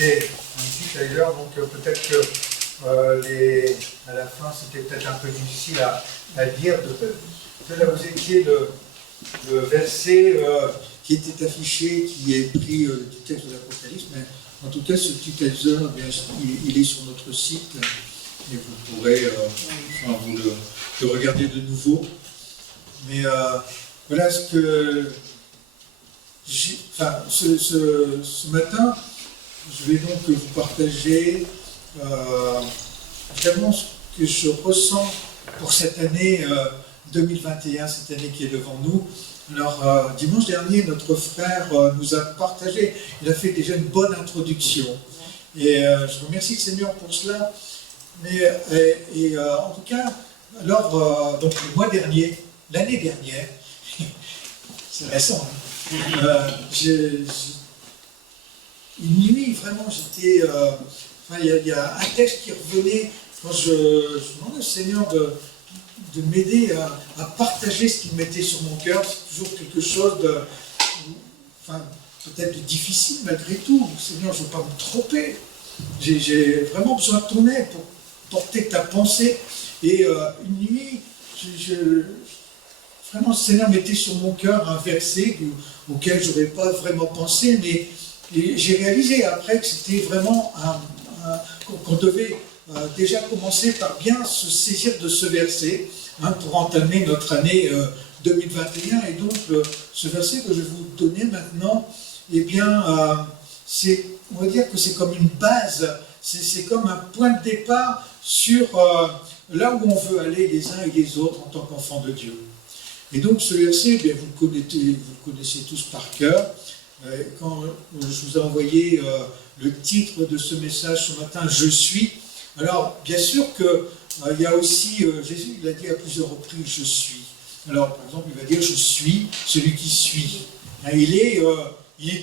c'était un petit tailleur, donc peut-être que à la fin c'était peut-être un peu difficile à dire. Là vous étiez le verset qui était affiché, qui est pris du texte de l'Apocalypse, mais en tout cas ce petit taser, il est sur notre site et vous pourrez vous le regarder de nouveau. Mais voilà ce que ce matin, je vais donc vous partager vraiment ce que je ressens pour cette année 2021, cette année qui est devant nous. Alors, dimanche dernier, notre frère nous a partagé, il a fait déjà une bonne introduction. Et je remercie le Seigneur pour cela. Mais, en tout cas, alors, donc le mois dernier, l'année dernière, c'est récent, hein, une nuit, vraiment, j'étais... il y a un texte qui revenait quand je demandais au Seigneur de m'aider à partager ce qu'il mettait sur mon cœur. C'est toujours quelque chose peut-être de difficile malgré tout. Seigneur, je ne veux pas me tromper. J'ai vraiment besoin de ton aide pour porter ta pensée. Et une nuit, vraiment, le Seigneur mettait sur mon cœur un verset auquel je n'aurais pas vraiment pensé, mais j'ai réalisé après que c'était vraiment qu'on devait déjà commencer par bien se saisir de ce verset pour entamer notre année 2021. Et donc, ce verset que je vais vous donner maintenant, eh bien, on va dire que c'est comme une base, c'est comme un point de départ sur là où on veut aller les uns et les autres en tant qu'enfants de Dieu. Et donc, ce verset, eh bien, vous le connaissez tous par cœur. Quand je vous ai envoyé le titre de ce message ce matin, « Je suis », alors bien sûr qu'il y a aussi, Jésus il a dit à plusieurs reprises « Je suis ». Alors par exemple, il va dire « Je suis celui qui suit ». Il est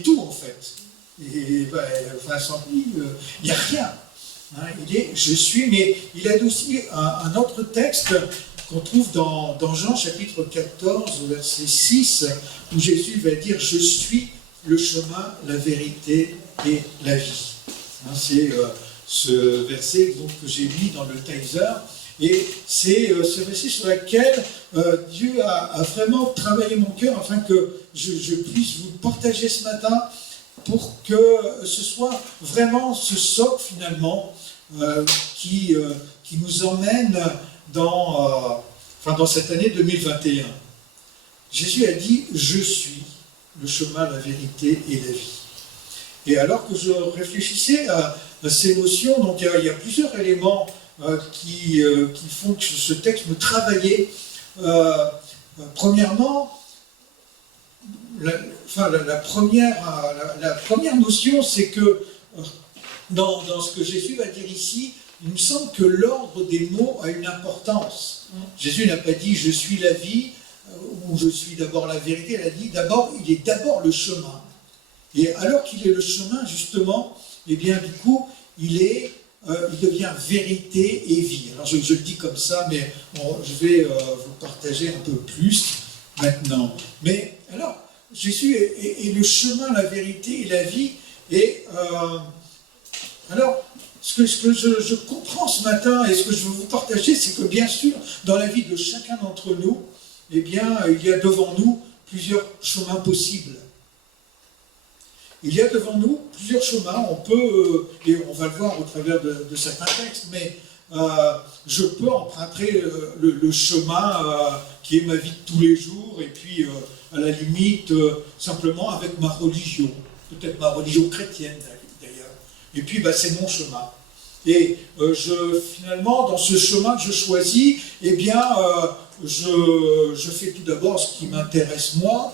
tout en fait. Et sans lui, il n'y a rien. Il est « Je suis », mais il a aussi un autre texte qu'on trouve dans Jean chapitre 14, verset 6, où Jésus va dire « Je suis le chemin, la vérité et la vie ». C'est ce verset donc, que j'ai mis dans le Taser, et c'est ce verset sur lequel Dieu a vraiment travaillé mon cœur afin que je puisse vous partager ce matin pour que ce soit vraiment ce socle finalement qui nous emmène dans cette année 2021. Jésus a dit « Je suis le chemin, la vérité et la vie ». Et alors que je réfléchissais à ces notions, donc il y a plusieurs éléments qui font que ce texte me travaillait. Premièrement, la première notion, c'est que dans ce que Jésus va dire ici, il me semble que l'ordre des mots a une importance. Jésus n'a pas dit « je suis la vie » ou « je suis d'abord la vérité », il a dit d'abord, il est d'abord le chemin. Et alors qu'il est le chemin, justement, eh bien du coup, il devient vérité et vie. Alors je le dis comme ça, mais je vais vous partager un peu plus maintenant. Mais alors, Jésus est le chemin, la vérité et la vie. Et alors, ce que je comprends ce matin et ce que je veux vous partager, c'est que bien sûr, dans la vie de chacun d'entre nous, eh bien, il y a devant nous plusieurs chemins possibles. Il y a devant nous plusieurs chemins, on peut, et on va le voir au travers de certains textes, mais je peux emprunter le chemin qui est ma vie de tous les jours, et puis à la limite, simplement avec ma religion, peut-être ma religion chrétienne d'ailleurs, et puis c'est mon chemin. Et finalement, dans ce chemin que je choisis, eh bien, je fais tout d'abord ce qui m'intéresse moi.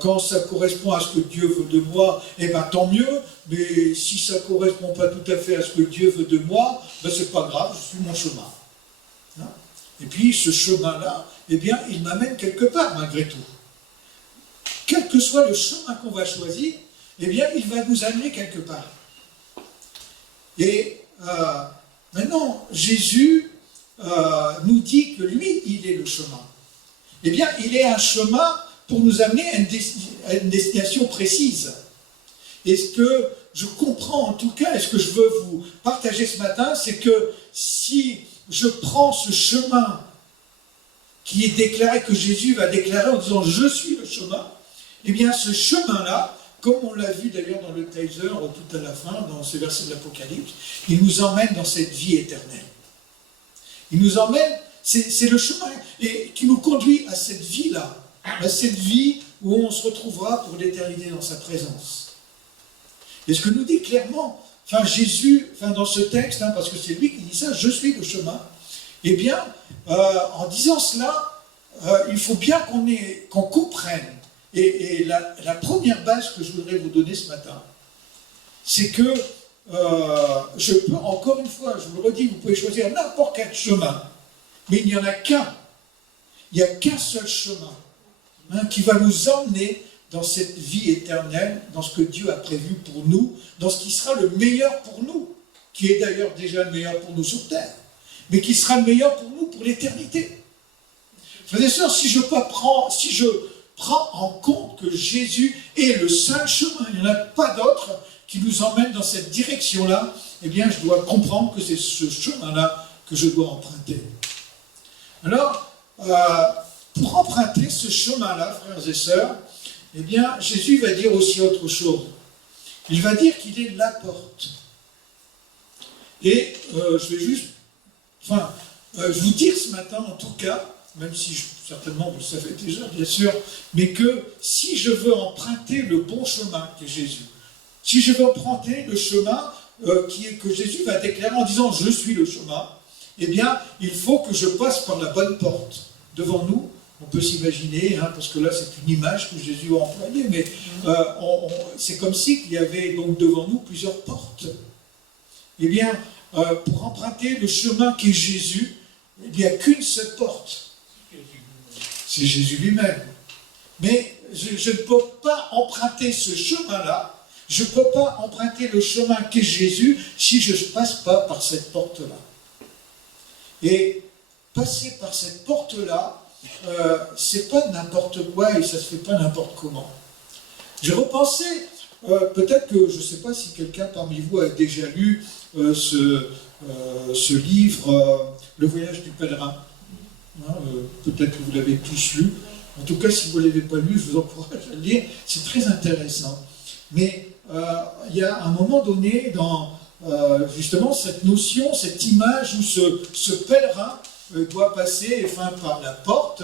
Quand ça correspond à ce que Dieu veut de moi, eh bien tant mieux, mais si ça ne correspond pas tout à fait à ce que Dieu veut de moi, c'est pas grave, je suis mon chemin. Et puis ce chemin-là, eh bien, il m'amène quelque part malgré tout. Quel que soit le chemin qu'on va choisir, eh bien, il va nous amener quelque part. Et maintenant, Jésus nous dit que lui, il est le chemin. Eh bien, il est un chemin pour nous amener à une destination précise. Et ce que je comprends en tout cas, et ce que je veux vous partager ce matin, c'est que si je prends ce chemin qui est déclaré, que Jésus va déclarer en disant « Je suis le chemin », eh bien ce chemin-là, comme on l'a vu d'ailleurs dans le Taser tout à la fin, dans ce verset de l'Apocalypse, il nous emmène dans cette vie éternelle. Il nous emmène, c'est le chemin et qui nous conduit à cette vie-là, à cette vie où on se retrouvera pour l'éternité dans sa présence. Et ce que nous dit clairement, Jésus, dans ce texte, parce que c'est lui qui dit ça, « Je suis le chemin », eh bien, en disant cela, il faut bien qu'on comprenne. Et la première base que je voudrais vous donner ce matin, c'est que je peux, encore une fois, je vous le redis, vous pouvez choisir n'importe quel chemin, mais il n'y en a qu'un. Il n'y a qu'un seul chemin qui va nous emmener dans cette vie éternelle, dans ce que Dieu a prévu pour nous, dans ce qui sera le meilleur pour nous, qui est d'ailleurs déjà le meilleur pour nous sur terre, mais qui sera le meilleur pour nous pour l'éternité. Frères et sœurs, si je prends en compte que Jésus est le seul chemin, il n'y en a pas d'autre qui nous emmène dans cette direction-là, eh bien je dois comprendre que c'est ce chemin-là que je dois emprunter. Alors, pour emprunter ce chemin-là, frères et sœurs, eh bien Jésus va dire aussi autre chose. Il va dire qu'il est la porte. Et je vais juste, vous dire ce matin en tout cas, même si certainement vous le savez déjà, bien sûr, mais que si je veux emprunter le bon chemin qui est Jésus, si je veux emprunter le chemin que Jésus va déclarer en disant « Je suis le chemin », eh bien, il faut que je passe par la bonne porte. Devant nous, on peut s'imaginer, parce que là c'est une image que Jésus a employée, mais c'est comme si il y avait donc devant nous plusieurs portes. Eh bien, pour emprunter le chemin qui est Jésus, il n'y a qu'une seule porte. C'est Jésus lui-même. Mais je ne peux pas emprunter ce chemin-là, je ne peux pas emprunter le chemin qu'est Jésus si je ne passe pas par cette porte-là. Et passer par cette porte-là, c'est pas n'importe quoi et ça ne se fait pas n'importe comment. J'ai repensé, peut-être que, je ne sais pas si quelqu'un parmi vous a déjà lu ce livre, Le voyage du pèlerin. Peut-être que vous l'avez tous lu. En tout cas, si vous ne l'avez pas lu, je vous encourage à le lire. C'est très intéressant. Mais il y a un moment donné dans justement cette notion, cette image où ce pèlerin doit passer par la porte.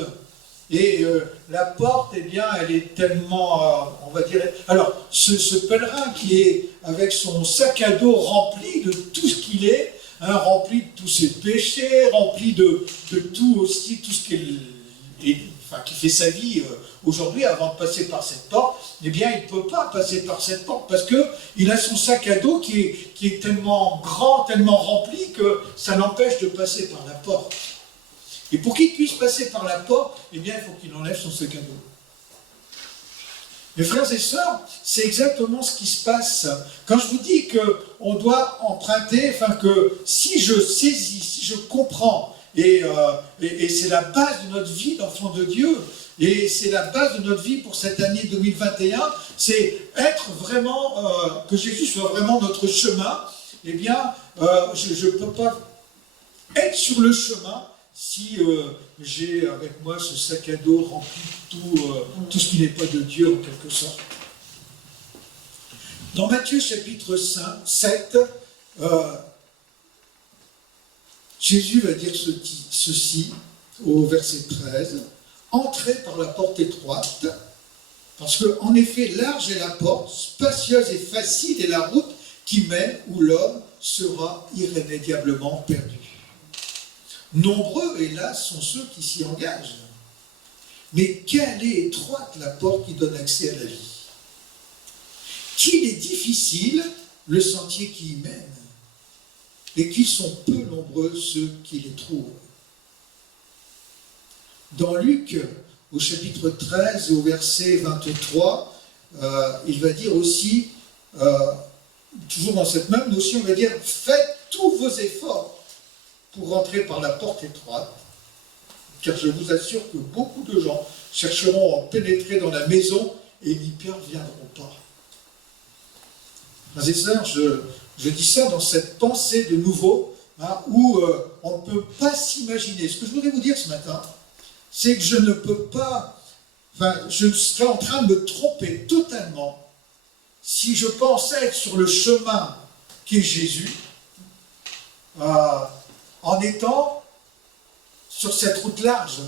Et la porte, eh bien, elle est tellement, on va dire... Alors, ce pèlerin qui est avec son sac à dos rempli de tout ce qu'il est, rempli de tous ses péchés, rempli de tout aussi, tout ce qui fait sa vie aujourd'hui avant de passer par cette porte, eh bien, il ne peut pas passer par cette porte parce qu'il a son sac à dos qui est tellement grand, tellement rempli que ça l'empêche de passer par la porte. Et pour qu'il puisse passer par la porte, eh bien, il faut qu'il enlève son sac à dos. Mes frères et sœurs, c'est exactement ce qui se passe. Quand je vous dis qu'on doit emprunter, que si je saisis, si je comprends, et c'est la base de notre vie d'enfant de Dieu, et c'est la base de notre vie pour cette année 2021, c'est être vraiment, que Jésus soit vraiment notre chemin, eh bien, je ne peux pas être sur le chemin si j'ai avec moi ce sac à dos rempli de tout ce qui n'est pas de Dieu en quelque sorte. Dans Matthieu chapitre 7, Jésus va dire ceci au verset 13, « Entrez par la porte étroite, parce qu'en effet, large est la porte, spacieuse et facile est la route qui mène où l'homme sera irrémédiablement perdu. Nombreux, hélas, sont ceux qui s'y engagent. Mais quelle est étroite la porte qui donne accès à la vie. Qu'il est difficile le sentier qui y mène, et qu'ils sont peu nombreux ceux qui les trouvent. » Dans Luc, au chapitre 13 et au verset 23, il va dire aussi, toujours dans cette même notion, il va dire « Faites tous vos efforts pour rentrer par la porte étroite, car je vous assure que beaucoup de gens chercheront à pénétrer dans la maison et n'y parviendront pas. » Frères et sœurs, je dis ça dans cette pensée de nouveau, hein, où on ne peut pas s'imaginer. Ce que je voudrais vous dire ce matin, c'est que je ne peux pas, je serais en train de me tromper totalement si je pensais être sur le chemin qu'est Jésus, en étant sur cette route large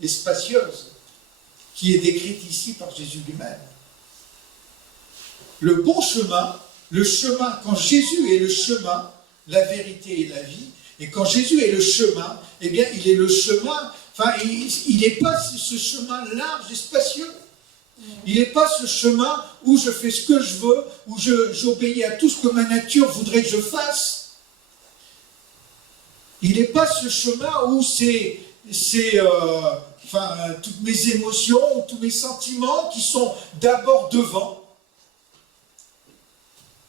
et spacieuse qui est décrite ici par Jésus lui-même. Le bon chemin, le chemin, quand Jésus est le chemin, la vérité et la vie, et quand Jésus est le chemin, eh bien, il est le chemin, il n'est pas ce chemin large et spacieux. Il n'est pas ce chemin où je fais ce que je veux, où j'obéis à tout ce que ma nature voudrait que je fasse. Il n'est pas ce chemin où toutes mes émotions, tous mes sentiments qui sont d'abord devant.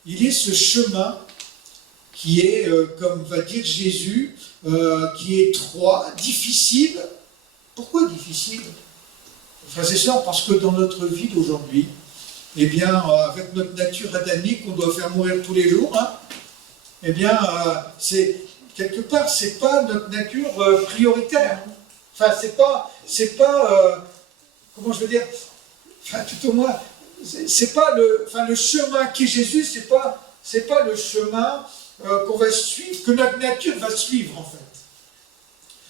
Il est ce chemin qui est, comme va dire Jésus, qui est étroit, difficile. Pourquoi difficile? Frères et sœurs, parce que dans notre vie d'aujourd'hui, eh bien, avec notre nature adamique qu'on doit faire mourir tous les jours, hein, eh bien, quelque part, c'est pas notre nature prioritaire. Enfin, c'est pas, comment je veux dire, tout au moins, c'est pas le chemin qui est Jésus, c'est pas le chemin qu'on va suivre, que notre nature va suivre en fait.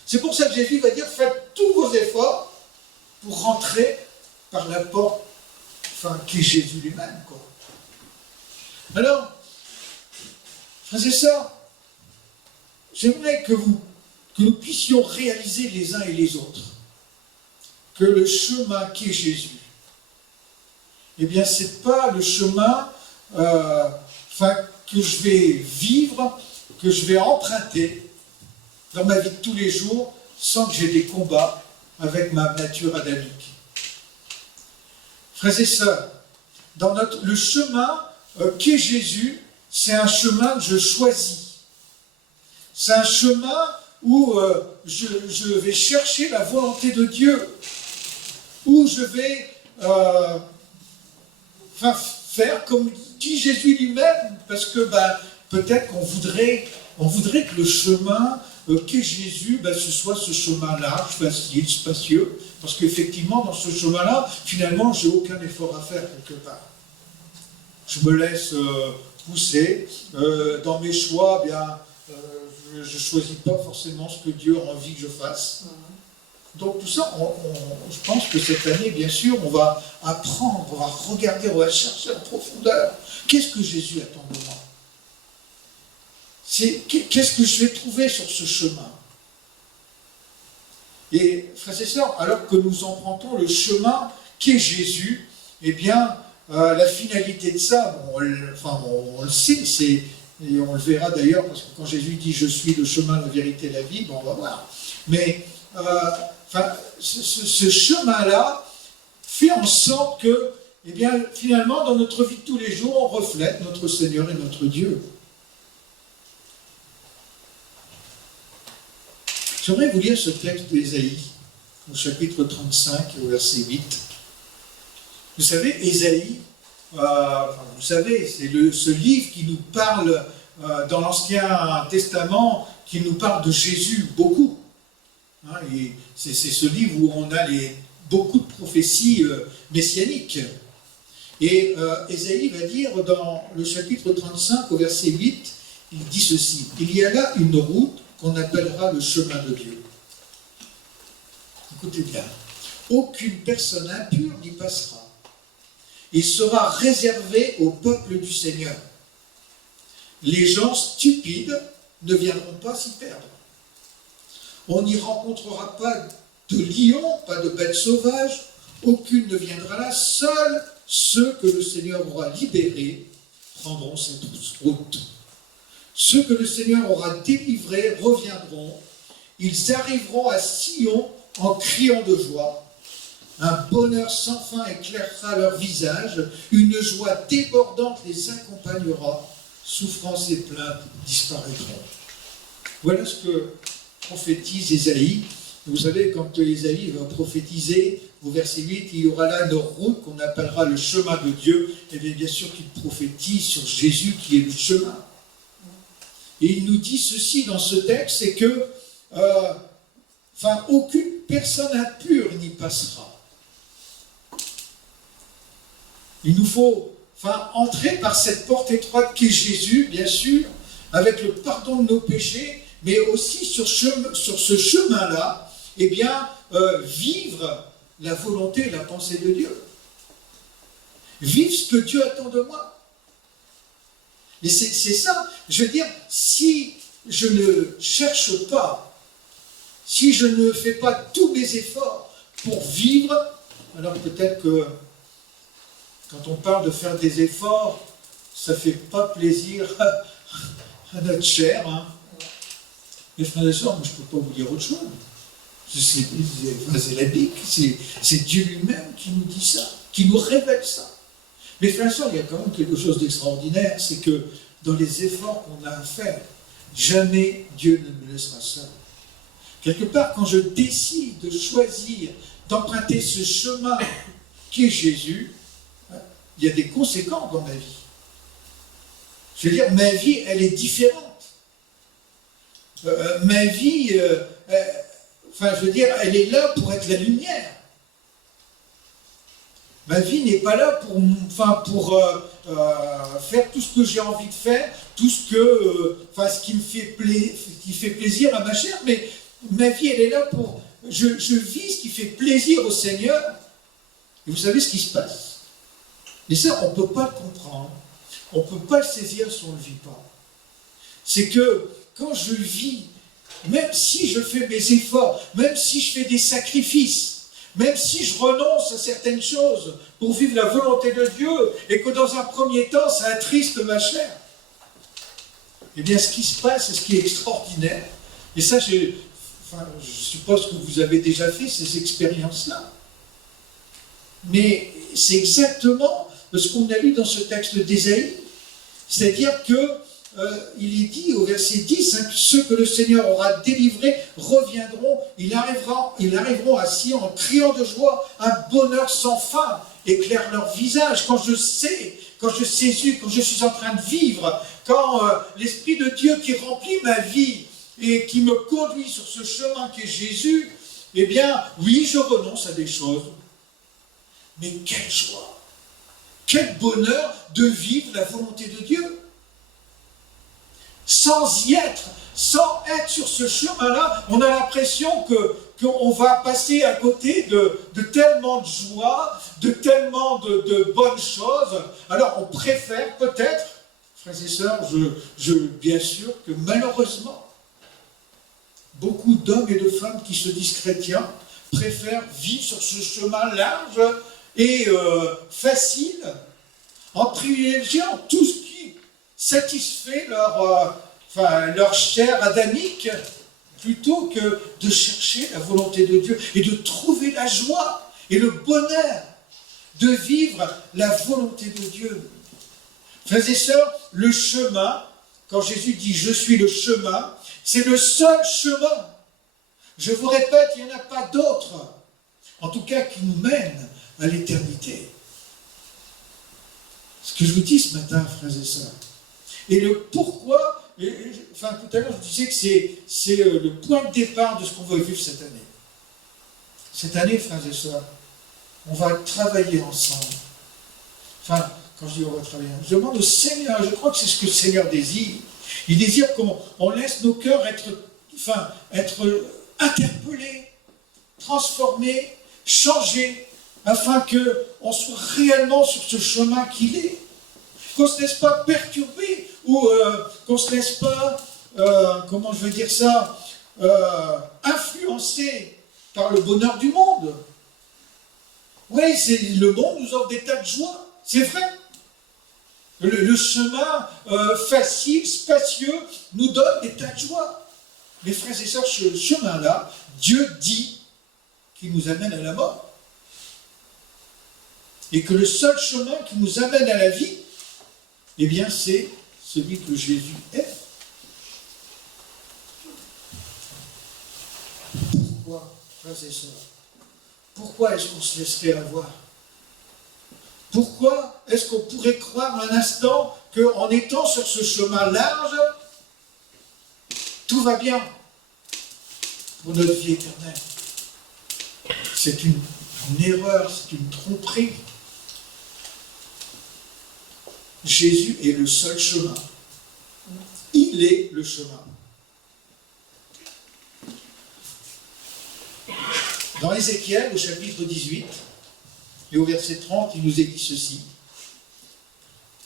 C'est pour ça que Jésus va dire, faites tous vos efforts pour rentrer par la porte, qui est Jésus lui-même, quoi. Alors, frères et sœurs, j'aimerais que nous puissions réaliser les uns et les autres que le chemin qui est Jésus, eh bien, ce n'est pas le chemin que je vais vivre, que je vais emprunter dans ma vie de tous les jours sans que j'ai des combats avec ma nature adamique. Frères et sœurs, le chemin qu'est Jésus, c'est un chemin que je choisis. C'est un chemin où je vais chercher la volonté de Dieu, où je vais faire comme dit Jésus lui-même, parce que peut-être qu'on voudrait que le chemin qu'est Jésus, ce soit ce chemin large, facile, spacieux, parce qu'effectivement, dans ce chemin-là, finalement, j'ai aucun effort à faire quelque part. Je me laisse pousser. Dans mes choix, je ne choisis pas forcément ce que Dieu a envie que je fasse. Donc tout ça, je pense que cette année, bien sûr, on va apprendre, on va regarder, on va chercher en profondeur. Qu'est-ce que Jésus attend de moi? Qu'est-ce que je vais trouver sur ce chemin? Et frères et sœurs, alors que nous empruntons le chemin qu'est Jésus, eh bien, la finalité de ça, on le sait, et on le verra d'ailleurs, parce que quand Jésus dit « Je suis le chemin, la vérité, la vie », on va voir. Mais ce chemin-là fait en sorte que, eh bien, finalement, dans notre vie de tous les jours, on reflète notre Seigneur et notre Dieu. J'aimerais vous lire ce texte d'Ésaïe, au chapitre 35, au verset 8. Vous savez, Ésaïe, vous savez, c'est ce livre qui nous parle, dans l'Ancien Testament, qui nous parle de Jésus beaucoup. Hein, et c'est ce livre où on a beaucoup de prophéties messianiques. Et Ésaïe va dire dans le chapitre 35, au verset 8, il dit ceci: « Il y a là une route qu'on appellera le chemin de Dieu. » Écoutez bien. « Aucune personne impure n'y passera. Il sera réservé au peuple du Seigneur. Les gens stupides ne viendront pas s'y perdre. On n'y rencontrera pas de lions, pas de bêtes sauvages, aucune ne viendra là, seuls ceux que le Seigneur aura libérés prendront cette route. Ceux que le Seigneur aura délivrés reviendront, ils arriveront à Sion en criant de joie. Un bonheur sans fin éclairera leur visage, une joie débordante les accompagnera, souffrance et plaintes disparaîtront. » Voilà ce que prophétise Ésaïe. Vous savez, quand Ésaïe va prophétiser, au verset 8, il y aura là une route qu'on appellera le chemin de Dieu. Et bien sûr qu'il prophétise sur Jésus qui est le chemin. Et il nous dit ceci dans ce texte, c'est que aucune personne impure n'y passera. Il nous faut entrer par cette porte étroite qui est Jésus, bien sûr, avec le pardon de nos péchés, mais aussi sur ce chemin-là, vivre la volonté et la pensée de Dieu. Vivre ce que Dieu attend de moi. Et c'est ça, je veux dire, si je ne cherche pas, si je ne fais pas tous mes efforts pour vivre, alors peut-être que quand on parle de faire des efforts, ça ne fait pas plaisir à notre chair. Hein. Les frères et sœurs, je ne peux pas vous dire autre chose. C'est la Bible, c'est Dieu lui-même qui nous dit ça, qui nous révèle ça. Mais frères et sœurs, il y a quand même quelque chose d'extraordinaire, c'est que dans les efforts qu'on a à faire, jamais Dieu ne me laissera seul. Quelque part, quand je décide de choisir d'emprunter ce chemin qui est Jésus, il y a des conséquences dans ma vie. Je veux dire, ma vie, elle est différente. Ma vie, elle est là pour être la lumière. Ma vie n'est pas là pour faire tout ce que j'ai envie de faire, tout ce qui fait plaisir à ma chair, mais ma vie, elle est là pour... Je vis ce qui fait plaisir au Seigneur, et vous savez ce qui se passe. Et ça, on ne peut pas le comprendre, on ne peut pas le saisir si on ne le vit pas. C'est que quand je vis, même si je fais mes efforts, même si je fais des sacrifices, même si je renonce à certaines choses pour vivre la volonté de Dieu, et que dans un premier temps, ça attriste ma chair, eh bien, ce qui se passe, ce qui est extraordinaire, et ça, je suppose que vous avez déjà fait ces expériences-là, mais c'est exactement ce qu'on a lu dans ce texte d'Ésaïe, c'est-à-dire que il est dit au verset 10, que ceux que le Seigneur aura délivrés reviendront, ils arriveront à Sion en criant de joie, un bonheur sans fin éclaire leur visage. Quand je sais, quand je saisis, quand je suis en train de vivre, quand l'Esprit de Dieu qui remplit ma vie et qui me conduit sur ce chemin qui est Jésus, eh bien, oui, je renonce à des choses. Mais quelle joie, quel bonheur de vivre la volonté de Dieu. Sans y être, sans être sur ce chemin-là, on a l'impression qu'on va passer à côté de tellement de joie, de tellement de bonnes choses. Alors on préfère peut-être, frères et sœurs, bien sûr que malheureusement, beaucoup d'hommes et de femmes qui se disent chrétiens préfèrent vivre sur ce chemin large et facile, en privilégiant tout ce qui satisfait leur chair adamique, plutôt que de chercher la volonté de Dieu et de trouver la joie et le bonheur de vivre la volonté de Dieu. Frères et sœurs, le chemin, quand Jésus dit « Je suis le chemin », c'est le seul chemin. Je vous répète, il n'y en a pas d'autre, en tout cas qui nous mène à l'éternité. Ce que je vous dis ce matin, frères et sœurs. Et le pourquoi, tout à l'heure je disais que c'est le point de départ de ce qu'on va vivre cette année. Cette année, frères et sœurs, on va travailler ensemble. Quand je dis on va travailler, je demande au Seigneur, je crois que c'est ce que le Seigneur désire. Il désire qu'on laisse nos cœurs être interpellés, transformés, changés, afin qu'on soit réellement sur ce chemin qu'il est. Qu'on ne se laisse pas perturber, ou qu'on ne se laisse pas, influencer par le bonheur du monde. Oui, le monde nous offre des tas de joie, c'est vrai. Le chemin facile, spacieux, nous donne des tas de joie. Mais frères et sœurs, ce chemin-là, Dieu dit qu'il nous amène à la mort. Et que le seul chemin qui nous amène à la vie, eh bien, c'est celui que Jésus est. Pourquoi, frères et sœurs? pourquoi est-ce qu'on se laisserait avoir? Pourquoi est-ce qu'on pourrait croire un instant qu'en étant sur ce chemin large, tout va bien pour notre vie éternelle? C'est une erreur, c'est une tromperie. Jésus est le seul chemin. Il est le chemin. Dans Ézéchiel, au chapitre 18, et au verset 30, il nous est dit ceci.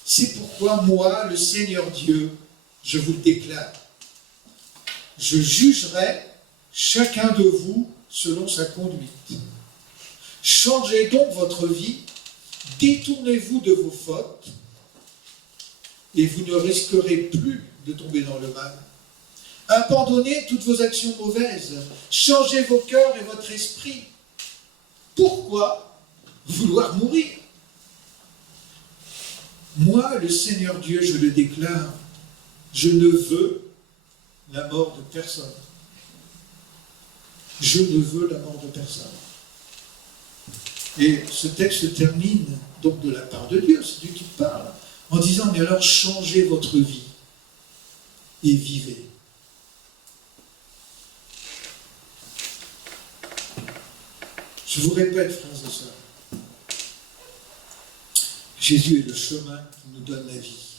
C'est pourquoi moi, le Seigneur Dieu, je vous le déclare. Je jugerai chacun de vous selon sa conduite. Changez donc votre vie, détournez-vous de vos fautes, et vous ne risquerez plus de tomber dans le mal. Abandonnez toutes vos actions mauvaises, changez vos cœurs et votre esprit. Pourquoi vouloir mourir? Moi, le Seigneur Dieu, je le déclare, je ne veux la mort de personne. Je ne veux la mort de personne. Et ce texte se termine donc de la part de Dieu, c'est Dieu qui parle, en disant, mais alors changez votre vie et vivez. Je vous répète, frères et sœurs, Jésus est le chemin qui nous donne la vie.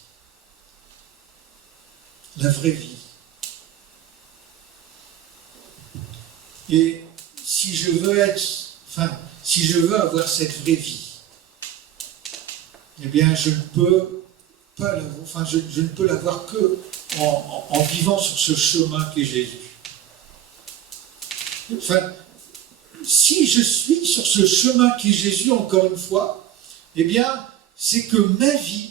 La vraie vie. Et si je veux avoir cette vraie vie, eh bien je ne peux pas l'avoir, je ne peux l'avoir que en vivant sur ce chemin qu'est Jésus. Si je suis sur ce chemin qu'est Jésus, encore une fois, eh bien, c'est que ma vie,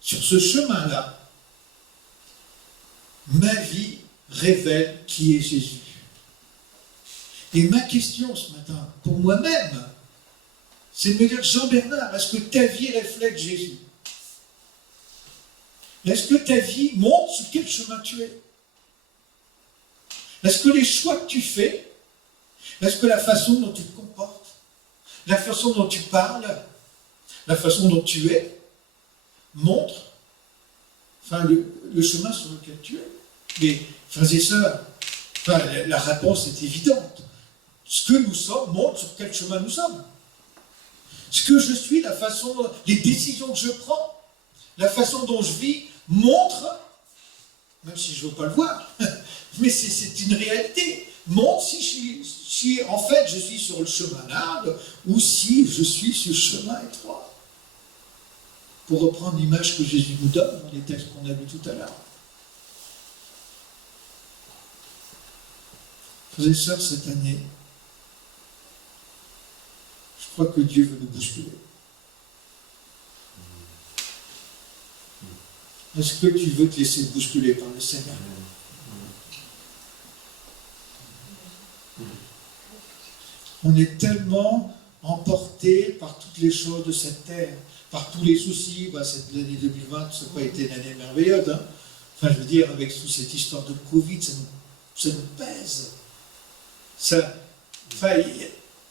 sur ce chemin-là, ma vie révèle qui est Jésus. Et ma question ce matin, pour moi-même, c'est de me dire, Jean-Bernard, est-ce que ta vie reflète Jésus? Est-ce que ta vie montre sur quel chemin tu es? Est-ce que les choix que tu fais, est-ce que la façon dont tu te comportes, la façon dont tu parles, la façon dont tu es, montre le chemin sur lequel tu es? Mais, frères et sœurs, la réponse est évidente. Ce que nous sommes montre sur quel chemin nous sommes. Ce que je suis, la façon, les décisions que je prends, la façon dont je vis, montre, même si je ne veux pas le voir, mais c'est une réalité, montre si en fait je suis sur le chemin large ou si je suis sur le chemin étroit. Pour reprendre l'image que Jésus nous donne dans les textes qu'on a vus tout à l'heure. Frères et sœurs, cette année, je crois que Dieu veut nous bousculer. Est-ce que tu veux te laisser bousculer par le Seigneur? On est tellement emporté par toutes les choses de cette terre, par tous les soucis. Cette année 2020, ça n'a pas été une année merveilleuse. Hein. Enfin, je veux dire, avec toute cette histoire de Covid, ça nous pèse.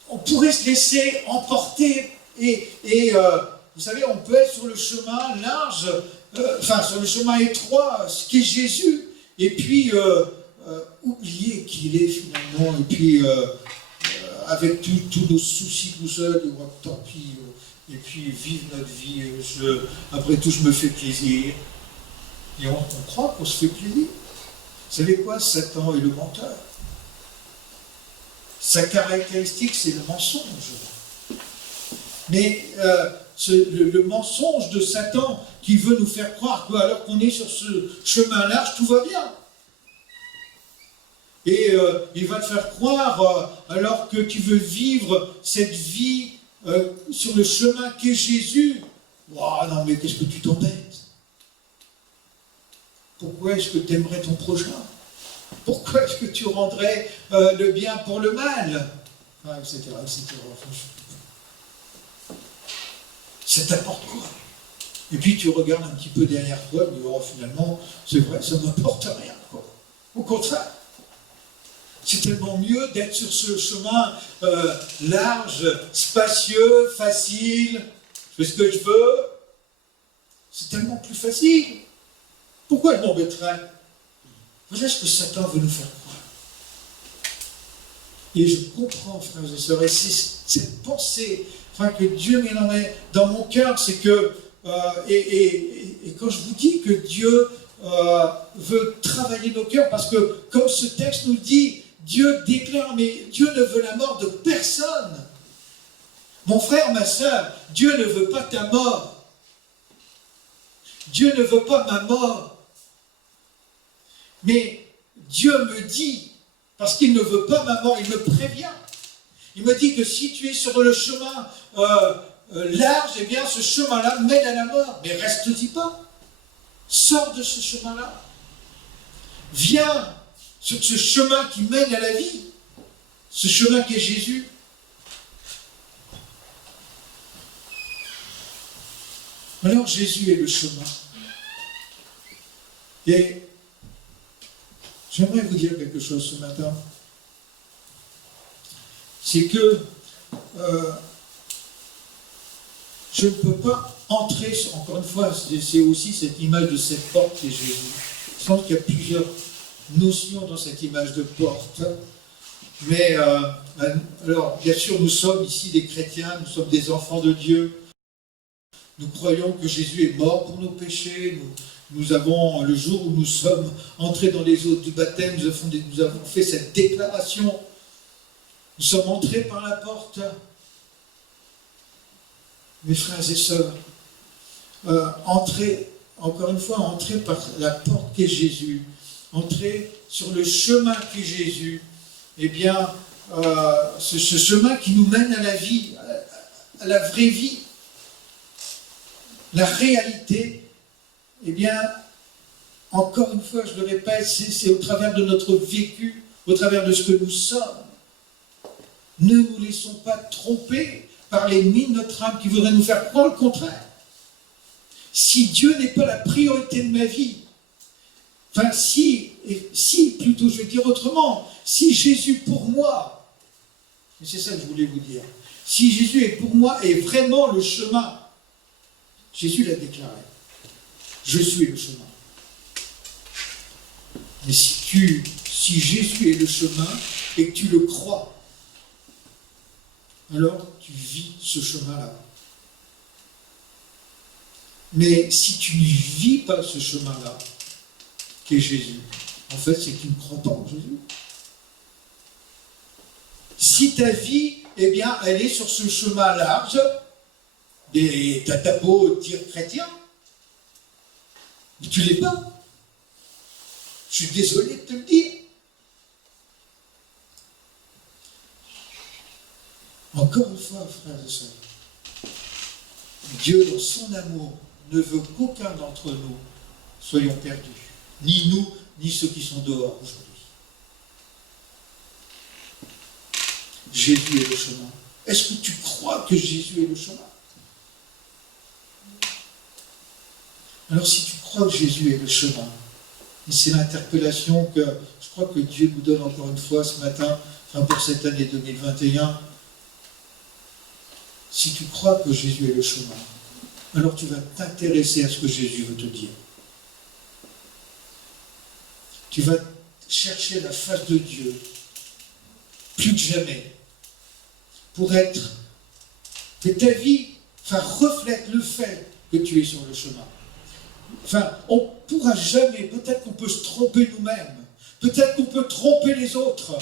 On pourrait se laisser emporter et vous savez, on peut être sur le chemin large, sur le chemin étroit, ce qu'est Jésus, et puis oublier qui il est finalement, et puis avec tous nos soucis tout seul, tant pis, et puis vivre notre vie, après tout je me fais plaisir, et on croit qu'on se fait plaisir. Vous savez quoi? Satan est le menteur. Sa caractéristique, c'est le mensonge. Mais le mensonge de Satan qui veut nous faire croire qu'alors qu'on est sur ce chemin large, tout va bien. Et il va te faire croire, alors que tu veux vivre cette vie sur le chemin qu'est Jésus, oh, non mais qu'est-ce que tu t'embêtes? Pourquoi est-ce que tu aimerais ton prochain? Pourquoi est-ce que tu rendrais le bien pour le mal, etc., etc. Ça t'apporte quoi? Et puis tu regardes un petit peu derrière toi, et finalement, c'est vrai, ça ne m'apporte rien, quoi. Au contraire. C'est tellement mieux d'être sur ce chemin large, spacieux, facile. Je fais ce que je veux. C'est tellement plus facile. Pourquoi je m'embêterais? Voilà ce que Satan veut nous faire croire. Et je comprends, frères et sœurs, et c'est cette pensée que Dieu met dans mon cœur, c'est que, et quand je vous dis que Dieu veut travailler nos cœurs, parce que comme ce texte nous dit, Dieu déclare, mais Dieu ne veut la mort de personne. Mon frère, ma sœur, Dieu ne veut pas ta mort. Dieu ne veut pas ma mort. Mais Dieu me dit, parce qu'il ne veut pas ma mort, il me prévient. Il me dit que si tu es sur le chemin large, eh bien ce chemin-là mène à la mort. Mais reste-y pas. Sors de ce chemin-là. Viens sur ce chemin qui mène à la vie. Ce chemin qui est Jésus. Alors Jésus est le chemin. Et j'aimerais vous dire quelque chose ce matin. C'est que je ne peux pas entrer, encore une fois, c'est aussi cette image de cette porte qui est Jésus. Je pense qu'il y a plusieurs notions dans cette image de porte. Mais, alors, bien sûr, nous sommes ici des chrétiens, nous sommes des enfants de Dieu. Nous croyons que Jésus est mort pour nos péchés. Nous avons, le jour où nous sommes entrés dans les eaux du baptême, nous avons fait cette déclaration. Nous sommes entrés par la porte. Mes frères et sœurs, entrer, encore une fois, entrer par la porte qu'est Jésus, entrer sur le chemin qu'est Jésus, eh bien, ce chemin qui nous mène à la vie, à la vraie vie, la réalité, eh bien, encore une fois, je le répète, c'est au travers de notre vécu, au travers de ce que nous sommes. Ne nous laissons pas tromper par l'ennemi de notre âme qui voudrait nous faire croire le contraire. Si Dieu n'est pas la priorité de ma vie, si plutôt je vais dire autrement, si Jésus pour moi, et c'est ça que je voulais vous dire, si Jésus est pour moi est vraiment le chemin, Jésus l'a déclaré, je suis le chemin. Mais si Jésus est le chemin et que tu le crois, alors tu vis ce chemin-là. Mais si tu ne vis pas ce chemin-là, qui est Jésus, en fait, c'est que tu ne crois pas en Jésus. Si ta vie, eh bien, elle est sur ce chemin large, et t'as beau dire chrétien, mais tu ne l'es pas. Je suis désolé de te le dire. Encore une fois, frères et sœurs, Dieu, dans son amour, ne veut qu'aucun d'entre nous soyons perdus. Ni nous, ni ceux qui sont dehors aujourd'hui. Jésus est le chemin. Est-ce que tu crois que Jésus est le chemin? Alors si tu crois que Jésus est le chemin, et c'est l'interpellation que je crois que Dieu nous donne encore une fois ce matin, pour cette année 2021, si tu crois que Jésus est le chemin, alors tu vas t'intéresser à ce que Jésus veut te dire. Tu vas chercher la face de Dieu, plus que jamais, pour que ta vie reflète le fait que tu es sur le chemin. On ne pourra jamais, peut-être qu'on peut se tromper nous-mêmes, peut-être qu'on peut tromper les autres,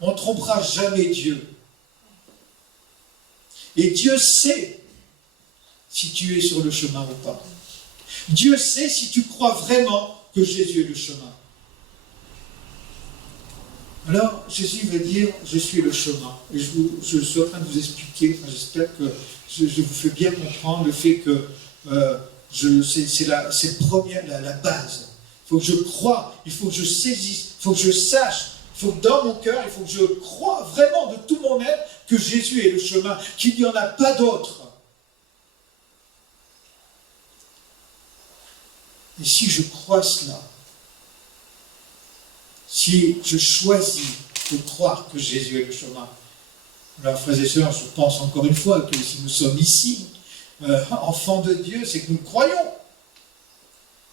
on ne trompera jamais Dieu. Et Dieu sait si tu es sur le chemin ou pas. Dieu sait si tu crois vraiment que Jésus est le chemin. Alors, Jésus va dire, je suis le chemin. Et je suis en train de vous expliquer, j'espère que je vous fais bien comprendre le fait que c'est la base. Il faut que je croie, il faut que je saisisse, il faut que je sache, il faut que dans mon cœur, il faut que je croie vraiment de tout mon être que Jésus est le chemin, qu'il n'y en a pas d'autre. Et si je crois cela, si je choisis de croire que Jésus est le chemin. Alors, frères et sœurs, je pense encore une fois que si nous sommes ici, enfants de Dieu, c'est que nous croyons.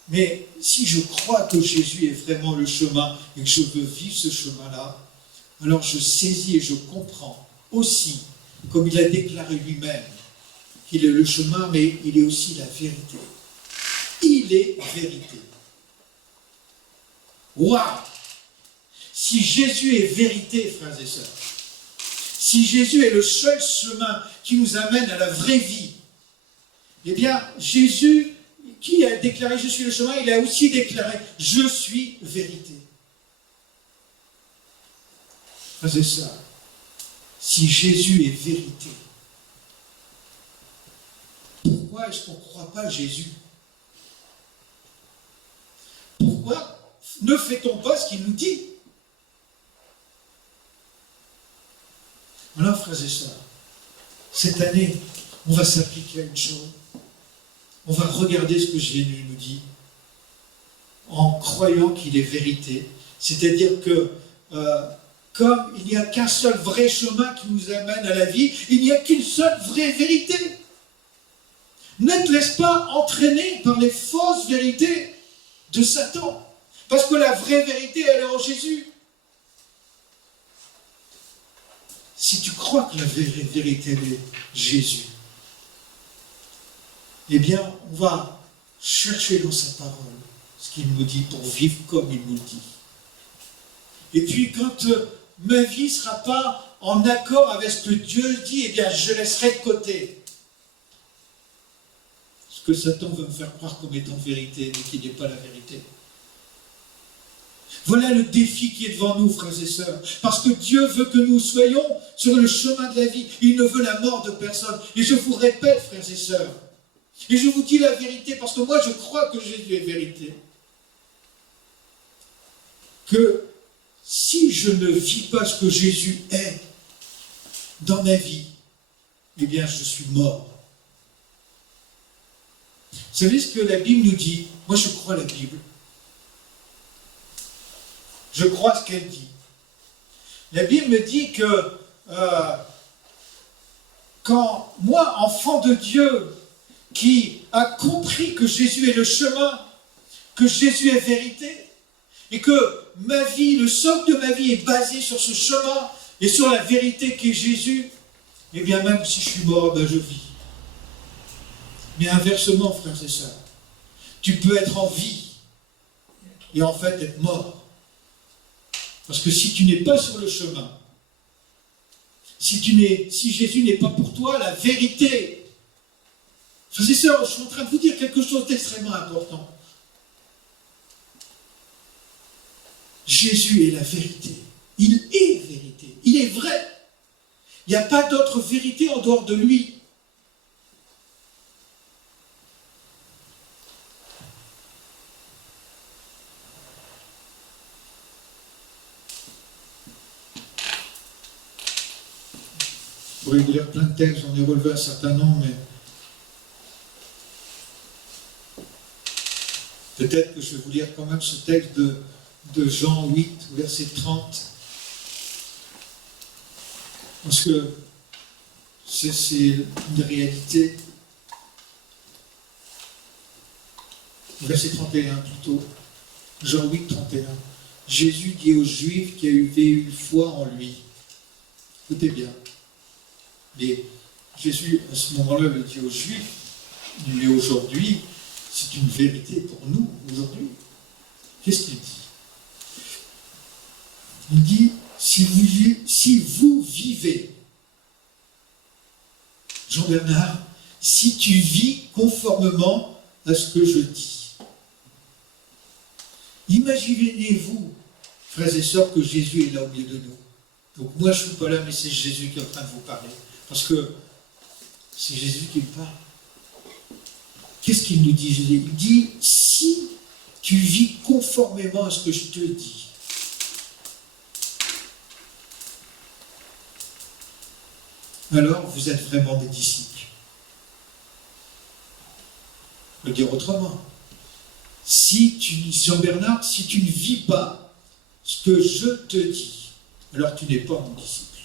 Mais si je crois que Jésus est vraiment le chemin et que je veux vivre ce chemin-là, alors je saisis et je comprends aussi, comme il a déclaré lui-même, qu'il est le chemin, mais il est aussi la vérité. Il est vérité. Waouh! Si Jésus est vérité, frères et sœurs, si Jésus est le seul chemin qui nous amène à la vraie vie, eh bien, Jésus, qui a déclaré « Je suis le chemin », il a aussi déclaré « Je suis vérité ». Frères et sœurs, si Jésus est vérité, pourquoi est-ce qu'on ne croit pas Jésus? Pourquoi ne fait-on pas ce qu'il nous dit? Alors, frères et sœurs, cette année, on va s'appliquer à une chose. On va regarder ce que Jésus nous dit en croyant qu'il est vérité. C'est-à-dire que, comme il n'y a qu'un seul vrai chemin qui nous amène à la vie, il n'y a qu'une seule vraie vérité. Ne te laisse pas entraîner par les fausses vérités de Satan. Parce que la vraie vérité, elle est en Jésus. Si tu crois que la vraie vérité est Jésus, eh bien, on va chercher dans sa parole ce qu'il nous dit pour vivre comme il nous le dit. Et puis, quand ma vie ne sera pas en accord avec ce que Dieu dit, eh bien, je laisserai de côté ce que Satan veut me faire croire comme étant vérité, mais qui n'est pas la vérité. Voilà le défi qui est devant nous, frères et sœurs. Parce que Dieu veut que nous soyons sur le chemin de la vie. Il ne veut la mort de personne. Et je vous répète, frères et sœurs, et je vous dis la vérité, parce que moi je crois que Jésus est vérité, que si je ne vis pas ce que Jésus est dans ma vie, eh bien je suis mort. Vous savez ce que la Bible nous dit? Moi je crois la Bible. Je crois ce qu'elle dit. La Bible me dit que quand moi, enfant de Dieu, qui a compris que Jésus est le chemin, que Jésus est vérité, et que ma vie, le socle de ma vie est basé sur ce chemin et sur la vérité qu'est Jésus, eh bien même si je suis mort, ben je vis. Mais inversement, frères et sœurs, tu peux être en vie et en fait être mort. Parce que si tu n'es pas sur le chemin, si Jésus n'est pas pour toi la vérité, frères et sœurs, je suis en train de vous dire quelque chose d'extrêmement important. Jésus est la vérité. Il est vérité. Il est vrai. Il n'y a pas d'autre vérité en dehors de lui. Je pourrais vous lire plein de textes, j'en ai relevé un certain nombre, mais peut-être que je vais vous lire quand même ce texte de Jean 8, verset 30. Parce que c'est une réalité. Verset 31 plutôt. Jean 8, 31. Jésus dit aux Juifs qui avaient eu foi en lui. Écoutez bien. Mais Jésus, à ce moment-là, le dit aux Juifs, mais aujourd'hui, c'est une vérité pour nous, aujourd'hui. Qu'est-ce qu'il dit? Il dit, si vous vivez, Jean-Bernard, si tu vis conformément à ce que je dis. Imaginez-vous, frères et sœurs, que Jésus est là au milieu de nous. Donc moi, je ne suis pas là, mais c'est Jésus qui est en train de vous parler. Parce que c'est Jésus qui me parle. Qu'est-ce qu'il nous dit, Jésus? Il dit, si tu vis conformément à ce que je te dis, alors vous êtes vraiment des disciples. Je veux dire autrement. Si tu, Jean-Bernard, si tu ne vis pas ce que je te dis, alors tu n'es pas mon disciple.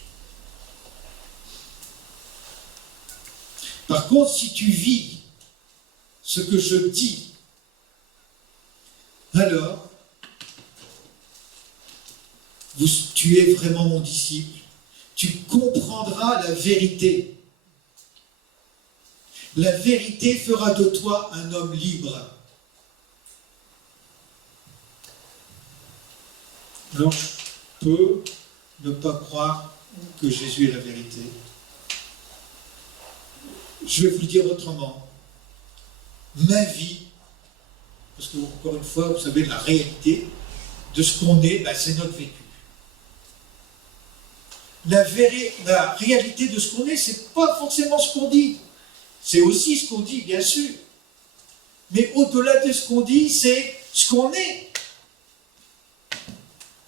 Par contre, si tu vis ce que je dis, alors tu es vraiment mon disciple. Tu comprendras la vérité. La vérité fera de toi un homme libre. Alors, je peux ne pas croire que Jésus est la vérité. Je vais vous le dire autrement. Ma vie, parce que, encore une fois, vous savez, la réalité de ce qu'on est, c'est notre vécu. La réalité de ce qu'on est, c'est pas forcément ce qu'on dit. C'est aussi ce qu'on dit, bien sûr. Mais au-delà de ce qu'on dit, c'est ce qu'on est.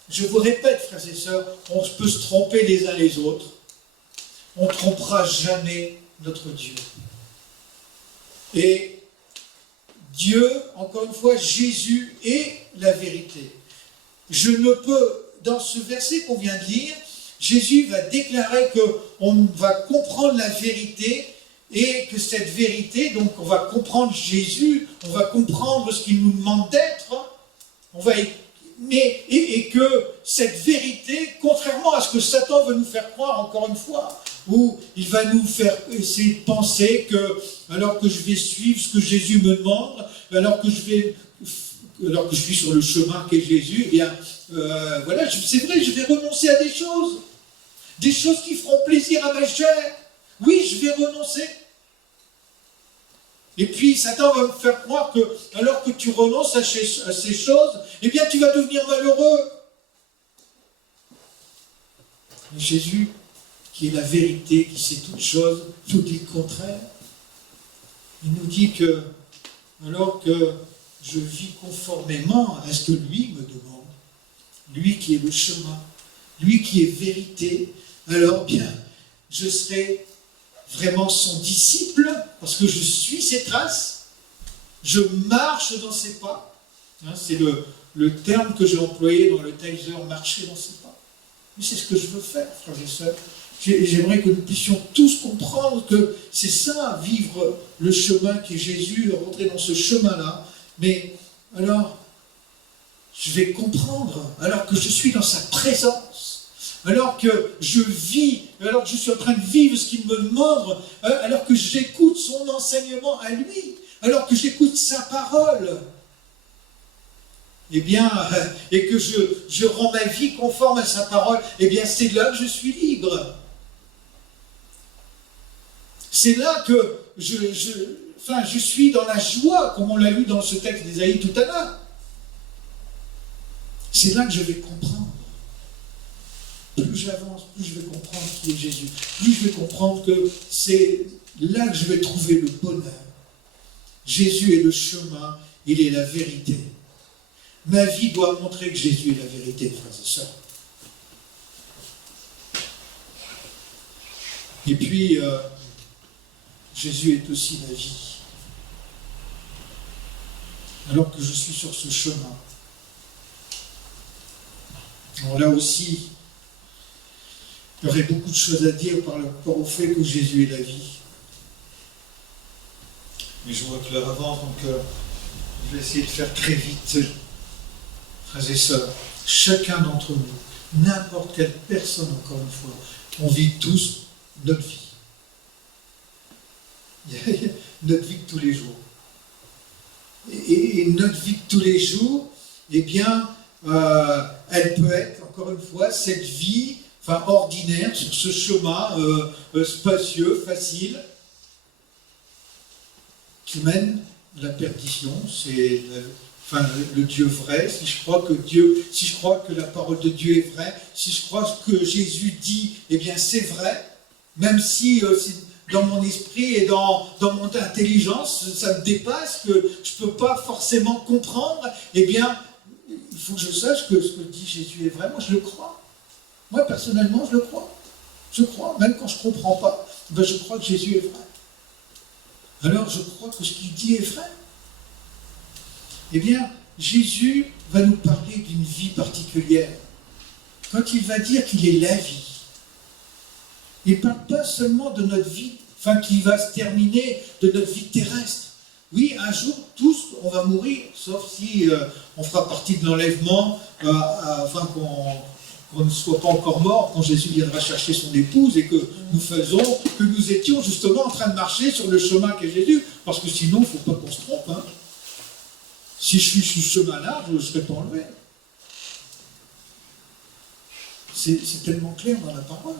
Je vous répète, frères et sœurs, on peut se tromper les uns les autres. On ne trompera jamais notre Dieu. Et Dieu, encore une fois, Jésus est la vérité. Je ne peux, dans ce verset qu'on vient de lire, Jésus va déclarer qu'on va comprendre la vérité et que cette vérité, donc on va comprendre Jésus, on va comprendre ce qu'il nous demande d'être, et que cette vérité, contrairement à ce que Satan veut nous faire croire, encore une fois, où il va nous faire essayer de penser que, alors que je vais suivre ce que Jésus me demande, alors que je suis sur le chemin qu'est Jésus, eh bien, c'est vrai, je vais renoncer à des choses qui feront plaisir à ma chair. Oui, je vais renoncer. Et puis, Satan va me faire croire que, alors que tu renonces à ces choses, eh bien, tu vas devenir malheureux. Mais Jésus, qui est la vérité, qui sait toutes choses, nous dit le contraire. Il nous dit que, alors que je vis conformément à ce que lui me demande, lui qui est le chemin, lui qui est vérité, alors bien, je serai vraiment son disciple, parce que je suis ses traces, je marche dans ses pas. C'est le terme que j'ai employé dans le Taser, marcher dans ses pas. Mais c'est ce que je veux faire, frères et sœurs. J'aimerais que nous puissions tous comprendre que c'est ça, vivre le chemin qui est Jésus, rentrer dans ce chemin-là. Mais alors, je vais comprendre, alors que je suis dans sa présence, alors que je vis, alors que je suis en train de vivre ce qu'il me demande, alors que j'écoute son enseignement à lui, alors que j'écoute sa parole, eh bien, et que je rends ma vie conforme à sa parole, eh bien, c'est là que je suis libre. C'est là que je suis dans la joie, comme on l'a lu dans ce texte d'Ésaïe tout à l'heure. C'est là que je vais comprendre. Plus j'avance, plus je vais comprendre qui est Jésus. Plus je vais comprendre que c'est là que je vais trouver le bonheur. Jésus est le chemin, il est la vérité. Ma vie doit montrer que Jésus est la vérité, frères et sœurs. Et puis, Jésus est aussi la vie. Alors que je suis sur ce chemin. Alors là aussi, il y aurait beaucoup de choses à dire par rapport au fait que Jésus est la vie. Mais je vois que l'heure avance, donc je vais essayer de faire très vite. Frères et sœurs, chacun d'entre nous, n'importe quelle personne, encore une fois, on vit tous notre vie. Notre vie de tous les jours. Et notre vie de tous les jours, eh bien, elle peut être, encore une fois, cette vie ordinaire, sur ce chemin spacieux, facile, qui mène à la perdition. C'est le Dieu vrai. Si je crois que la parole de Dieu est vraie, si je crois que Jésus dit, eh bien c'est vrai, même si dans mon esprit et dans mon intelligence, ça me dépasse, que je ne peux pas forcément comprendre, eh bien, il faut que je sache que ce que dit Jésus est vrai. Moi, je le crois. Moi, personnellement, je le crois. Je crois, même quand je ne comprends pas, je crois que Jésus est vrai. Alors, je crois que ce qu'il dit est vrai. Eh bien, Jésus va nous parler d'une vie particulière. quand il va dire qu'il est la vie, il ne parle pas seulement de notre vie, enfin qui va se terminer, de notre vie terrestre. Oui, un jour, tous, on va mourir, sauf si on fera partie de l'enlèvement, afin qu'on ne soit pas encore mort quand Jésus viendra chercher son épouse et que nous étions justement en train de marcher sur le chemin qu'est Jésus, parce que sinon, il ne faut pas qu'on se trompe. Hein. Si je suis sur ce chemin-là, je ne serai pas enlevé. C'est tellement clair dans la parole.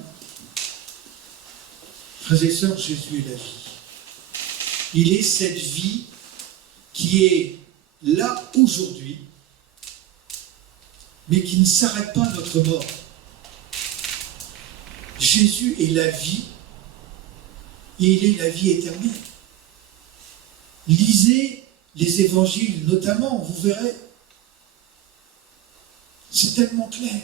Frères et sœurs, Jésus est la vie. Il est cette vie qui est là aujourd'hui, mais qui ne s'arrête pas à notre mort. Jésus est la vie, et il est la vie éternelle. Lisez les évangiles, notamment, vous verrez. C'est tellement clair.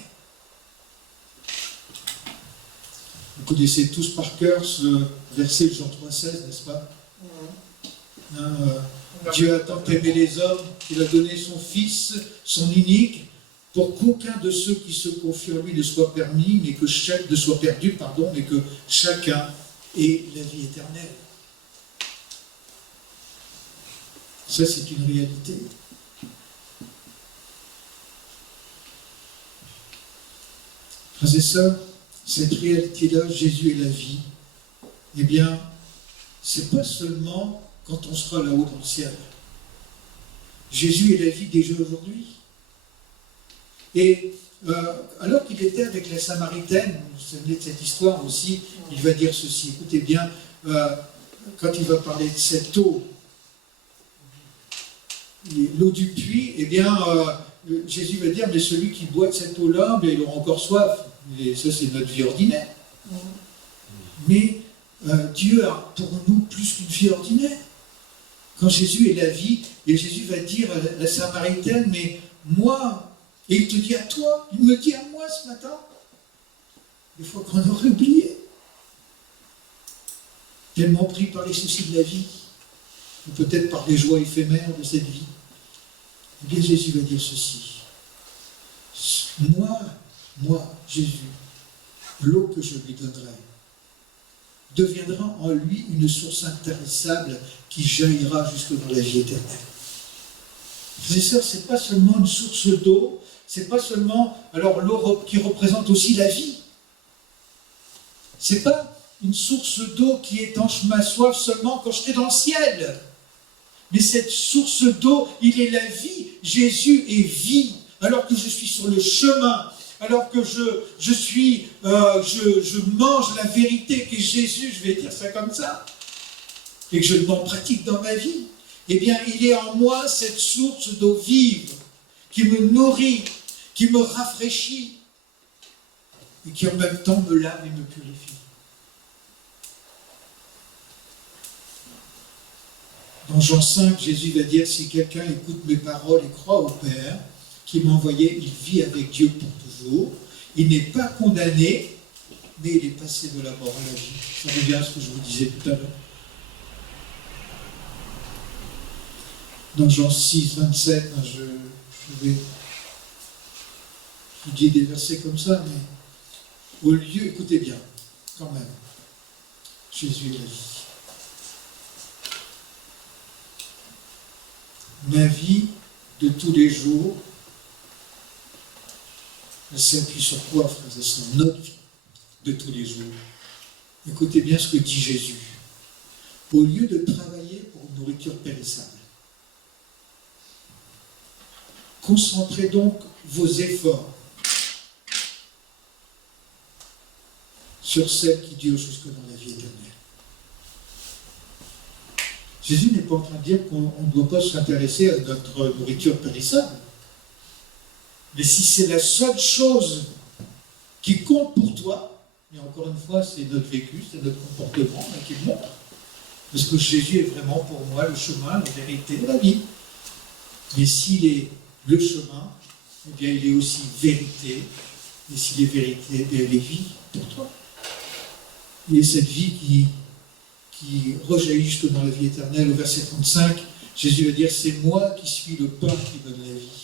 Vous connaissez tous par cœur ce verset de Jean 3,16, n'est-ce pas? Dieu a tant aimé les hommes qu'il a donné son Fils, son unique, pour qu'aucun de ceux qui se confient en lui ne soit permis, mais que soit perdu, mais que chacun ait la vie éternelle. Ça, c'est une réalité. Frères et sœurs, cette réalité-là, Jésus est la vie, eh bien, c'est pas seulement quand on sera là-haut dans le ciel. Jésus est la vie déjà aujourd'hui. Et alors qu'il était avec la Samaritaine, vous vous souvenez de cette histoire aussi, il va dire ceci, écoutez bien, quand il va parler de cette eau, l'eau du puits, eh bien, Jésus va dire, mais celui qui boit de cette eau-là, il aura encore soif. Et ça, c'est notre vie ordinaire. Mais Dieu a pour nous plus qu'une vie ordinaire. Quand Jésus est la vie, et Jésus va dire à la Samaritaine, mais moi, et il te dit à toi, il me dit à moi ce matin, des fois qu'on aurait oublié, tellement pris par les soucis de la vie, ou peut-être par les joies éphémères de cette vie. Eh bien, Jésus va dire ceci, moi, Jésus, l'eau que je lui donnerai, deviendra en lui une source intarissable qui jaillira jusque dans la vie éternelle. Frères et sœurs, ce n'est pas seulement une source d'eau, c'est pas seulement, alors l'eau qui représente aussi la vie. C'est pas une source d'eau qui étanche ma soif seulement quand je serai dans le ciel. Mais cette source d'eau, il est la vie. Jésus est vie. Alors que je suis sur le chemin, alors que je mange la vérité qu'est Jésus, je vais dire ça comme ça, et que je m'en pratique dans ma vie, eh bien, il est en moi cette source d'eau vive qui me nourrit, qui me rafraîchit, et qui en même temps me lave et me purifie. Dans Jean 5, Jésus va dire, si quelqu'un écoute mes paroles et croit au Père, qui m'a envoyé, il vit avec Dieu pour toujours. Il n'est pas condamné, mais il est passé de la mort à la vie. Ça revient à ce que je vous disais tout à l'heure. Dans Jean 6, 27, je vous dis des versets comme ça, mais au lieu, écoutez bien, quand même, Jésus est la vie. Ma vie de tous les jours, elle s'appuie sur quoi, frères et sœurs? Notre vie de tous les jours. Écoutez bien ce que dit Jésus. Au lieu de travailler pour une nourriture périssable, concentrez donc vos efforts sur celle qui dure jusque dans la vie éternelle. Jésus n'est pas en train de dire qu'on ne doit pas s'intéresser à notre nourriture périssable. Mais si c'est la seule chose qui compte pour toi, et encore une fois, c'est notre vécu, c'est notre comportement qui le montre. Parce que Jésus est vraiment pour moi le chemin, la vérité, la vie. Mais s'il est le chemin, eh bien il est aussi vérité. Et s'il est vérité, eh bien il est vie pour toi. Il est cette vie qui rejaillit jusque dans la vie éternelle. Au verset 35, Jésus va dire, c'est moi qui suis le pain qui donne la vie.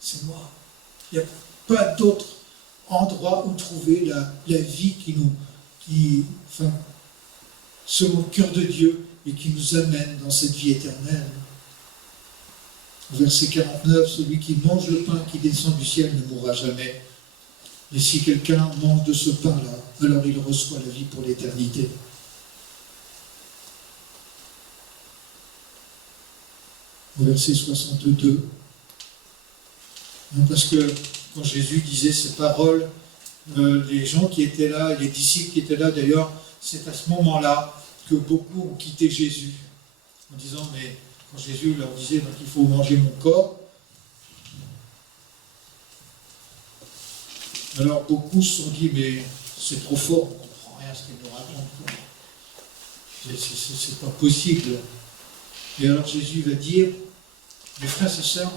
C'est moi. Il n'y a pas d'autre endroit où trouver la vie selon le cœur de Dieu et qui nous amène dans cette vie éternelle. Au verset 49, celui qui mange le pain qui descend du ciel ne mourra jamais. Mais si quelqu'un mange de ce pain-là, alors il reçoit la vie pour l'éternité. Au verset 62, parce que quand Jésus disait ces paroles, les gens qui étaient là, les disciples qui étaient là d'ailleurs, c'est à ce moment-là que beaucoup ont quitté Jésus, en disant, mais quand Jésus leur disait, donc il faut manger mon corps, alors beaucoup se sont dit, mais c'est trop fort, on ne comprend rien à ce qu'il nous raconte. C'est pas possible. Et alors Jésus va dire, mes frères et sœurs,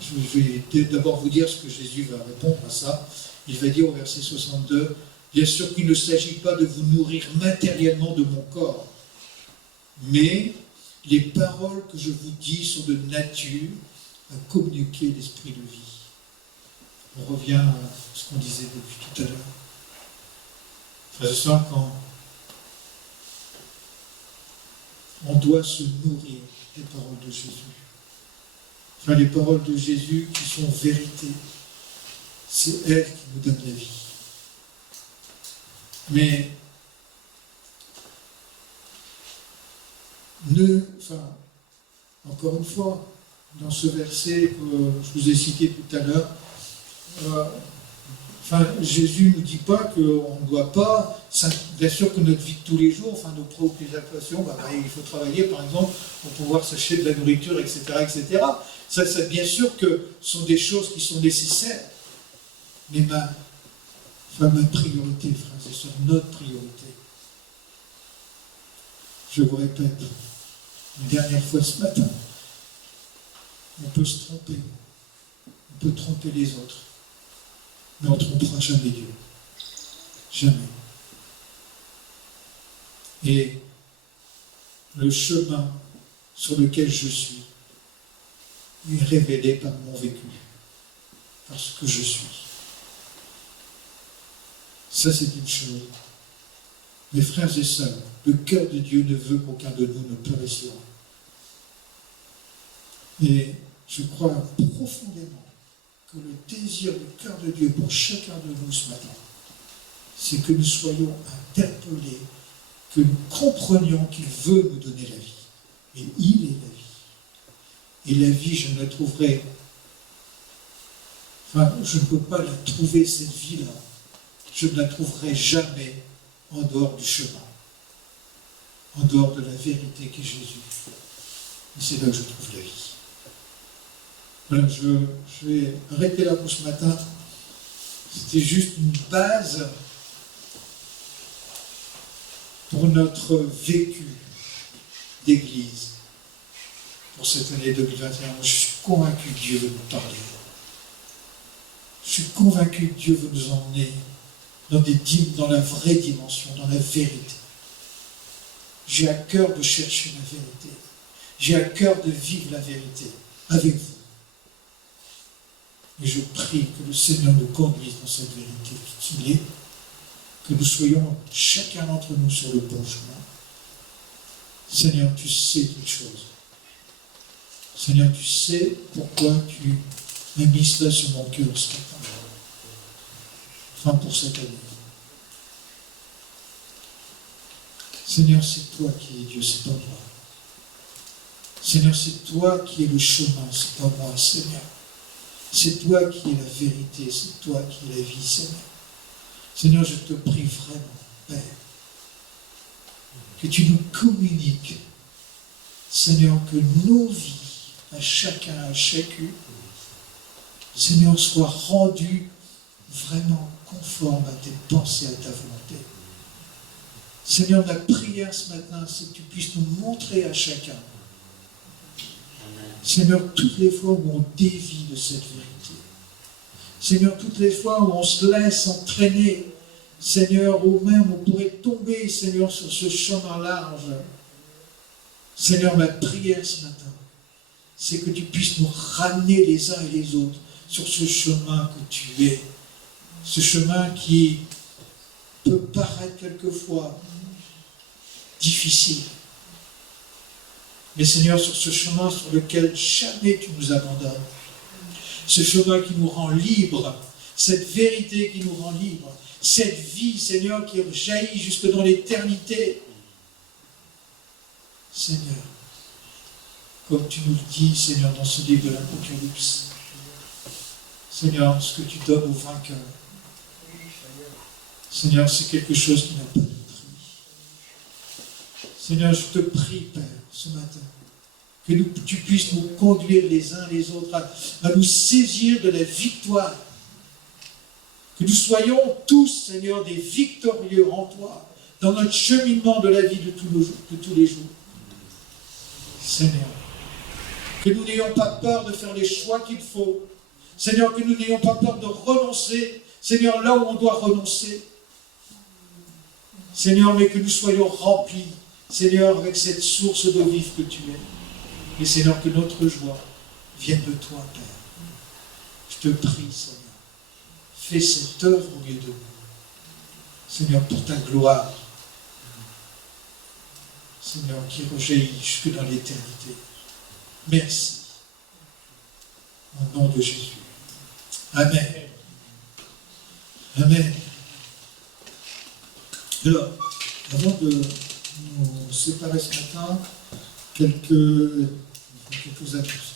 je vais d'abord vous dire ce que Jésus va répondre à ça. Il va dire au verset 62, bien sûr qu'il ne s'agit pas de vous nourrir matériellement de mon corps, mais les paroles que je vous dis sont de nature à communiquer l'esprit de vie. On revient à ce qu'on disait depuis tout à l'heure. Frères et sœurs, quand on doit se nourrir des paroles de Jésus, enfin les paroles de Jésus qui sont vérité, c'est elle qui nous donne la vie. Mais encore une fois, dans ce verset que je vous ai cité tout à l'heure, Jésus ne nous dit pas qu'on ne doit pas, bien sûr que notre vie de tous les jours, nos préoccupations, il faut travailler par exemple pour pouvoir s'acheter de la nourriture, etc. etc. Ça, bien sûr que ce sont des choses qui sont nécessaires. Mais ma priorité, frères et sœurs, notre priorité, je vous répète, une dernière fois ce matin, on peut se tromper, on peut tromper les autres, mais on ne trompera jamais Dieu. Jamais. Et le chemin sur lequel je suis est révélé par mon vécu, par ce que je suis. Ça, c'est une chose. Mes frères et sœurs, le cœur de Dieu ne veut qu'aucun de nous ne périsse. Et je crois profondément que le désir du cœur de Dieu pour chacun de nous ce matin, c'est que nous soyons interpellés, que nous comprenions qu'il veut nous donner la vie. Et il est la vie. Et la vie, je ne la trouverai, je ne peux pas la trouver, cette vie-là, je ne la trouverai jamais en dehors du chemin, en dehors de la vérité qui est Jésus. Et c'est là que je trouve la vie. Voilà, je vais arrêter là pour ce matin. C'était juste une base pour notre vécu d'église pour cette année 2021. Moi, je suis convaincu que Dieu veut nous parler. Je suis convaincu que Dieu veut nous emmener dans la vraie dimension, dans la vérité. J'ai à cœur de chercher la vérité. J'ai à cœur de vivre la vérité avec vous. Et je prie que le Seigneur nous conduise dans cette vérité qu'il est, que nous soyons chacun d'entre nous sur le bon chemin. Seigneur, tu sais toutes choses. Seigneur, tu sais pourquoi tu as mis cela sur mon cœur ce matin. Enfin, pour cette année. Seigneur, c'est toi qui es Dieu, c'est pas moi. Seigneur, c'est toi qui es le chemin, c'est pas moi, Seigneur. C'est toi qui es la vérité, c'est toi qui es la vie, Seigneur. Seigneur, je te prie vraiment, Père, que tu nous communiques, Seigneur, que nos vies, à chacun, à chacune, Seigneur, soient rendues vraiment conformes à tes pensées, à ta volonté. Seigneur, ma prière ce matin, c'est que tu puisses nous montrer à chacun, Seigneur, toutes les fois où on dévie de cette vérité, Seigneur, toutes les fois où on se laisse entraîner, Seigneur, ou même on pourrait tomber, Seigneur, sur ce chemin large. Seigneur, ma prière ce matin, c'est que tu puisses nous ramener les uns et les autres sur ce chemin que tu es, Ce chemin qui peut paraître quelquefois difficile. Mais Seigneur, sur ce chemin sur lequel jamais tu nous abandonnes, ce chemin qui nous rend libres, cette vérité qui nous rend libres, cette vie, Seigneur, qui jaillit jusque dans l'éternité. Seigneur, comme tu nous le dis, Seigneur, dans ce livre de l'Apocalypse, Seigneur, ce que tu donnes aux vainqueurs, Seigneur, c'est quelque chose qui n'a pas de prix. Seigneur, je te prie, Père, ce matin, que tu puisses nous conduire les uns les autres à nous saisir de la victoire. Que nous soyons tous, Seigneur, des victorieux en toi, dans notre cheminement de la vie de tous les jours. Seigneur, que nous n'ayons pas peur de faire les choix qu'il faut. Seigneur, que nous n'ayons pas peur de renoncer. Seigneur, là où on doit renoncer. Seigneur, mais que nous soyons remplis, Seigneur, avec cette source d'eau vive que tu es. Et Seigneur, que notre joie vienne de toi, Père. Je te prie, Seigneur. Fais cette œuvre au milieu de nous. Seigneur, pour ta gloire. Seigneur, qui rejaillit jusque dans l'éternité. Merci. Au nom de Jésus. Amen. Amen. Alors, avant de nous séparer ce matin, quelques annonces.